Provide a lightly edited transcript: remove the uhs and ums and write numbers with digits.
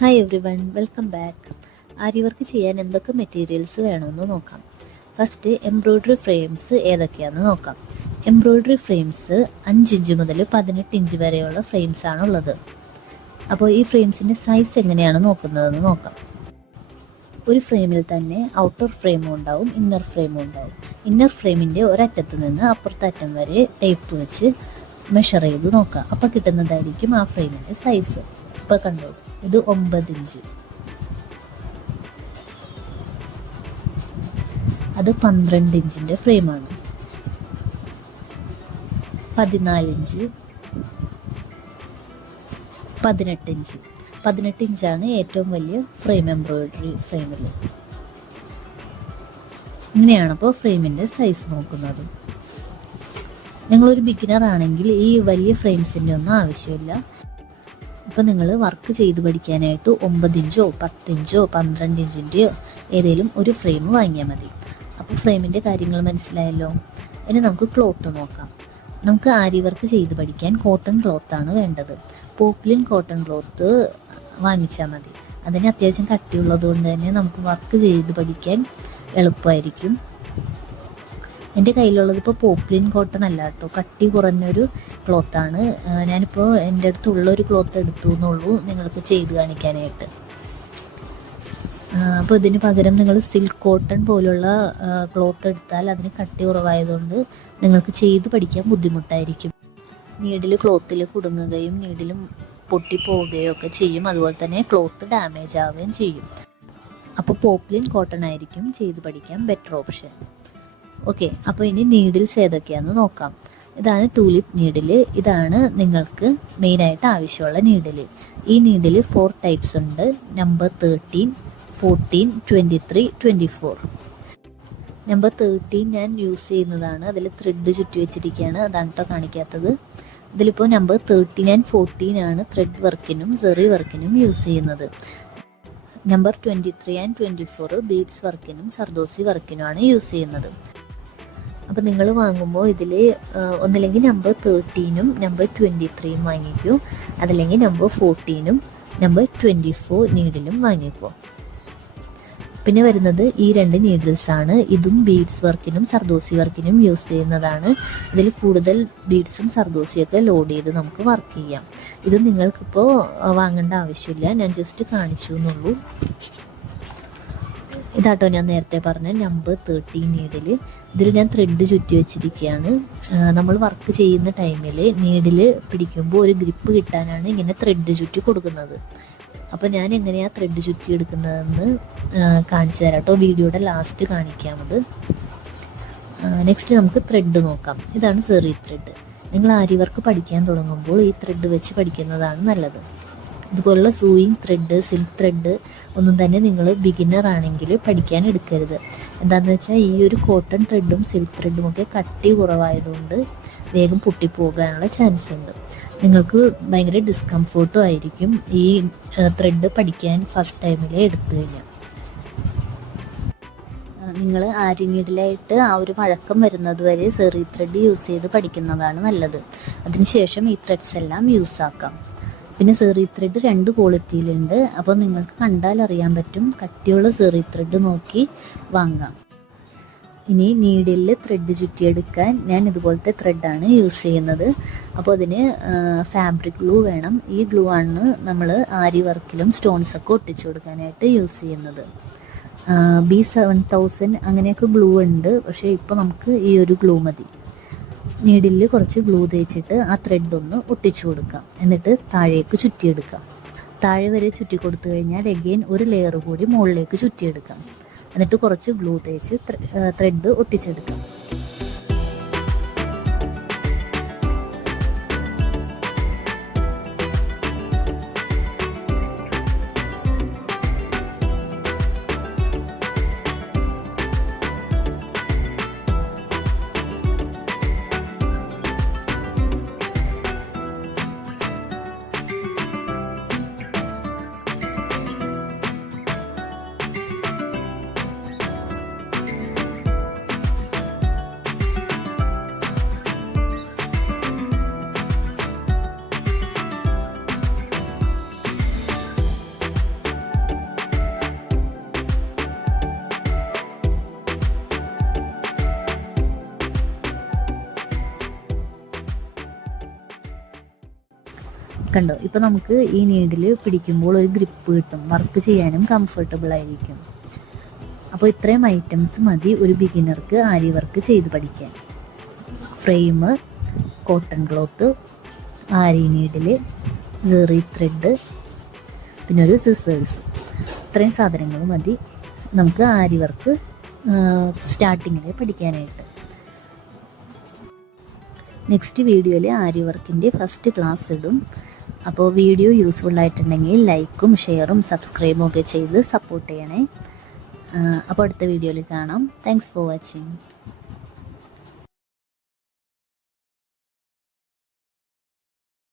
Hi everyone, welcome back. Aari work ചെയ്യാൻ എന്തൊക്കെ materials വേണമെന്ന് നോക്കാം. ഫസ്റ്റ് എംബ്രോയ്ഡറി ഫ്രെയിംസ് ഏതൊക്കെയാണെന്ന് നോക്കാം. എംബ്രോയ്ഡറി ഫ്രെയിംസ് 5 ഇഞ്ച് മുതൽ 18 ഇഞ്ച് വരെയുള്ള ഫ്രെയിംസ് ആണ് ഉള്ളത്. അപ്പോൾ ഈ ഫ്രെയിംസിൻ്റെ സൈസ് എങ്ങനെയാണ് നോക്കുന്നതെന്ന് നോക്കാം. ഒരു ഫ്രെയിമിൽ തന്നെ ഔട്ടർ ഫ്രെയിമും ഉണ്ടാവും, ഇന്നർ ഫ്രെയിമും ഉണ്ടാവും. ഇന്നർ ഫ്രെയിമിൻ്റെ ഒരറ്റത്ത് നിന്ന് അപ്പുറത്തെ അറ്റം വരെ ടേപ്പ് വെച്ച് മെഷർ ചെയ്ത് നോക്കാം. അപ്പോൾ കിട്ടുന്നതായിരിക്കും ആ ഫ്രെയിമിൻ്റെ സൈസ്. ഇപ്പോൾ കണ്ടോ, ഇത് 9 ഇഞ്ച്, അത് 12 ഇഞ്ചിൻ്റെ ഫ്രെയിമാണ്. 14 ഇഞ്ച്, 18 ഇഞ്ച്. 18 ഇഞ്ചാണ് ഏറ്റവും വലിയ ഫ്രെയിം, എംബ്രോയിഡറി ഫ്രെയിമിൽ. ഇങ്ങനെയാണ് അപ്പോൾ ഫ്രെയിമിൻ്റെ സൈസ് നോക്കുന്നത്. നിങ്ങളൊരു ബിഗിനർ ആണെങ്കിൽ ഈ വലിയ ഫ്രെയിംസിൻ്റെ ഒന്നും ആവശ്യമില്ല. ഇപ്പം നിങ്ങൾ വർക്ക് ചെയ്ത് പഠിക്കാനായിട്ട് 9 ഇഞ്ചോ 10 ഇഞ്ചോ 12 ഇഞ്ചിൻ്റെയോ ഏതെങ്കിലും ഒരു ഫ്രെയിം വാങ്ങിയാൽ മതി. അപ്പോൾ ഫ്രെയിമിൻ്റെ കാര്യങ്ങൾ മനസ്സിലായല്ലോ. ഇനി നമുക്ക് ക്ലോത്ത് നോക്കാം. നമുക്ക് ആരി വർക്ക് ചെയ്ത് പഠിക്കാൻ കോട്ടൺ ക്ലോത്താണ് വേണ്ടത്. പോപ്ലിൻ കോട്ടൺ ക്ലോത്ത് വാങ്ങിച്ചാൽ മതി. അതിന് അത്യാവശ്യം കട്ടിയുള്ളത് കൊണ്ട് തന്നെ നമുക്ക് വർക്ക് ചെയ്ത് പഠിക്കാൻ എളുപ്പമായിരിക്കും. എൻ്റെ കയ്യിലുള്ളത് ഇപ്പോൾ പോപ്ലിൻ കോട്ടൺ അല്ല കേട്ടോ, കട്ടി കുറഞ്ഞൊരു ക്ലോത്താണ്. ഞാനിപ്പോൾ എൻ്റെ അടുത്തുള്ളൊരു ക്ലോത്ത് എടുത്തു എന്നുള്ളൂ നിങ്ങൾക്ക് ചെയ്ത് കാണിക്കാനായിട്ട്. അപ്പോൾ ഇതിന് പകരം നിങ്ങൾ സിൽക്ക് കോട്ടൺ പോലുള്ള ക്ലോത്ത് എടുത്താൽ അതിന് കട്ടി കുറവായതുകൊണ്ട് നിങ്ങൾക്ക് ചെയ്ത് പഠിക്കാൻ ബുദ്ധിമുട്ടായിരിക്കും. നീഡിൽ ക്ലോത്തിൽ കുടുങ്ങുകയും നീഡിലും പൊട്ടിപ്പോവുകയോ ഒക്കെ ചെയ്യും. അതുപോലെ തന്നെ ക്ലോത്ത് ഡാമേജ് ആവുകയും ചെയ്യും. അപ്പോൾ പോപ്ലിൻ കോട്ടൺ ആയിരിക്കും ചെയ്ത് പഠിക്കാൻ ബെറ്റർ ഓപ്ഷൻ. ഓക്കെ, അപ്പോൾ ഇനി നീഡിൽസ് ഏതൊക്കെയാണെന്ന് നോക്കാം. ഇതാണ് ടൂലിപ്പ് നീഡിൽ. ഇതാണ് നിങ്ങൾക്ക് മെയിനായിട്ട് ആവശ്യമുള്ള നീഡിൽ. ഈ നീഡിൽ 4 ടൈപ്സ് ഉണ്ട്. നമ്പർ 13, 14, 23, 24. നമ്പർ 13 ഞാൻ യൂസ് ചെയ്യുന്നതാണ്. അതിൽ ത്രെഡ് ചുറ്റി വെച്ചിരിക്കുകയാണ്, അതാണ് കേട്ടോ കാണിക്കാത്തത്. ഇതിലിപ്പോൾ നമ്പർ 13 ആൻഡ് 14 ആണ് ത്രെഡ് വർക്കിനും സെറി വർക്കിനും യൂസ് ചെയ്യുന്നത്. നമ്പർ 23 ആൻഡ് 24 ബീഡ്സ് വർക്കിനും സർദോസി വർക്കിനുമാണ് യൂസ് ചെയ്യുന്നത്. അപ്പോൾ നിങ്ങൾ വാങ്ങുമ്പോൾ ഇതിൽ ഒന്നില്ലെങ്കിൽ നമ്പർ 13ഉം നമ്പർ 23ഉം വാങ്ങിക്കൂ, അതല്ലെങ്കിൽ നമ്പർ 14ഉം നമ്പർ 24 നീഡിലും വാങ്ങിക്കൂ. പിന്നെ വരുന്നത് ഈ 2 നീഡിൽസാണ്. ഇതും ബീഡ്സ് വർക്കിനും സർദോസി വർക്കിനും യൂസ് ചെയ്യുന്നതാണ്. ഇതിൽ കൂടുതൽ ബീഡ്സും സർദോസിയൊക്കെ ലോഡ് ചെയ്ത് നമുക്ക് വർക്ക് ചെയ്യാം. ഇത് നിങ്ങൾക്കിപ്പോൾ വാങ്ങേണ്ട ആവശ്യമില്ല, ഞാൻ ജസ്റ്റ് കാണിച്ചു എന്നുള്ളൂ. ഇതാട്ടോ ഞാൻ നേരത്തെ പറഞ്ഞ നമ്പർ 13 നീഡിൽ. ഇതിൽ ഞാൻ ത്രെഡ് ചുറ്റി വെച്ചിരിക്കുകയാണ്. നമ്മൾ വർക്ക് ചെയ്യുന്ന ടൈമിൽ നീഡിൽ പിടിക്കുമ്പോൾ ഒരു ഗ്രിപ്പ് കിട്ടാനാണ് ഇങ്ങനെ ത്രെഡ് ചുറ്റി കൊടുക്കുന്നത്. അപ്പോൾ ഞാൻ എങ്ങനെയാണ് ത്രെഡ് ചുറ്റി എടുക്കുന്നതെന്ന് കാണിച്ചു തരാം കേട്ടോ, വീഡിയോയുടെ ലാസ്റ്റ് കാണിക്കാമത്. നെക്സ്റ്റ് നമുക്ക് ത്രെഡ് നോക്കാം. ഇതാണ് സെറി ത്രെഡ്. നിങ്ങൾ ആരി വർക്ക് പഠിക്കാൻ തുടങ്ങുമ്പോൾ ഈ ത്രെഡ് വെച്ച് പഠിക്കുന്നതാണ് നല്ലത്. ഇതുപോലുള്ള സൂയിങ് ത്രെഡ്, സിൽക്ക് ത്രെഡ് ഒന്നും തന്നെ നിങ്ങൾ ബിഗിനർ ആണെങ്കിൽ പഠിക്കാൻ എടുക്കരുത്. എന്താണെന്ന് വെച്ചാൽ ഈ ഒരു കോട്ടൺ ത്രെഡും സിൽക്ക് ത്രെഡും ഒക്കെ കട്ടി കുറവായതുകൊണ്ട് വേഗം പൊട്ടിപ്പോകാനുള്ള ചാൻസ് ഉണ്ട്. നിങ്ങൾക്ക് ഭയങ്കര ഡിസ്കംഫോർട്ടും ആയിരിക്കും ഈ ത്രെഡ് പഠിക്കാൻ ഫസ്റ്റ് ടൈമിൽ എടുത്തു കഴിഞ്ഞാൽ. നിങ്ങൾ ആരി നീഡിലായിട്ട് ആ ഒരു വഴക്കം വരുന്നത് വരെ സെറി ത്രെഡ് യൂസ് ചെയ്ത് പഠിക്കുന്നതാണ് നല്ലത്. അതിനുശേഷം ഈ ത്രെഡ്സ് എല്ലാം യൂസ് ആക്കാം. പിന്നെ സെറി ത്രെഡ് 2 ക്വാളിറ്റിയിലുണ്ട്. അപ്പോൾ നിങ്ങൾക്ക് കണ്ടാൽ അറിയാൻ പറ്റും. കട്ടിയുള്ള സെറി ത്രെഡ് നോക്കി വാങ്ങാം. ഇനി നീഡിൽ ത്രെഡ് ചുറ്റിയെടുക്കാൻ ഞാൻ ഇതുപോലത്തെ ത്രെഡാണ് യൂസ് ചെയ്യുന്നത്. അപ്പോൾ അതിന് ഫാബ്രിക് ഗ്ലൂ വേണം. ഈ ഗ്ലൂ ആണ് നമ്മൾ ആരി വർക്കിലും സ്റ്റോൺസൊക്കെ ഒട്ടിച്ചു കൊടുക്കാനായിട്ട് യൂസ് ചെയ്യുന്നത്. B7000 അങ്ങനെയൊക്കെ ഗ്ലൂ ഉണ്ട്, പക്ഷേ ഇപ്പോൾ നമുക്ക് ഈ ഒരു ഗ്ലൂ മതി. നീഡിൽ കുറച്ച് ഗ്ലൂ തേച്ചിട്ട് ആ ത്രെഡ് ഒന്ന് ഒട്ടിച്ചു കൊടുക്കാം. എന്നിട്ട് താഴേക്ക് ചുറ്റിയെടുക്കാം. താഴെ വരെ ചുറ്റി കൊടുത്തു കഴിഞ്ഞാൽ എഗെയിൻ ഒരു ലെയർ കൂടി മുകളിലേക്ക് ചുറ്റിയെടുക്കാം. എന്നിട്ട് കുറച്ച് ഗ്ലൂ തേച്ച് ത്രെഡ് ഒട്ടിച്ചെടുക്കാം. കണ്ടോ, ഇപ്പോൾ നമുക്ക് ഈ നീഡിൽ പിടിക്കുമ്പോൾ ഒരു ഗ്രിപ്പ് കിട്ടും, വർക്ക് ചെയ്യാനും കംഫർട്ടബിൾ ആയിരിക്കും. അപ്പോൾ ഇത്രയും ഐറ്റംസ് മതി ഒരു ബിഗിനർക്ക് ആരി വർക്ക് ചെയ്ത് പഠിക്കാൻ. ഫ്രെയിം, കോട്ടൺ ക്ലോത്ത്, ആരി നീഡിൽ, സെറി ത്രെഡ്, പിന്നെ ഒരു സിസേഴ്സ്. ഇത്രയും സാധനങ്ങൾ മതി നമുക്ക് ആരി വർക്ക് സ്റ്റാർട്ടിങ്ങിൽ പഠിക്കാനായിട്ട്. നെക്സ്റ്റ് വീഡിയോയിൽ ആരി വർക്കിൻ്റെ ഫസ്റ്റ് ക്ലാസ് ഇടും. അപ്പോൾ വീഡിയോ യൂസ്ഫുൾ ആയിട്ടുണ്ടെങ്കിൽ ലൈക്കും ഷെയറും സബ്സ്ക്രൈബും ഒക്കെ ചെയ്ത് സപ്പോർട്ട് ചെയ്യണേ. അപ്പോൾ അടുത്ത വീഡിയോയിൽ കാണാം. Thanks for watching.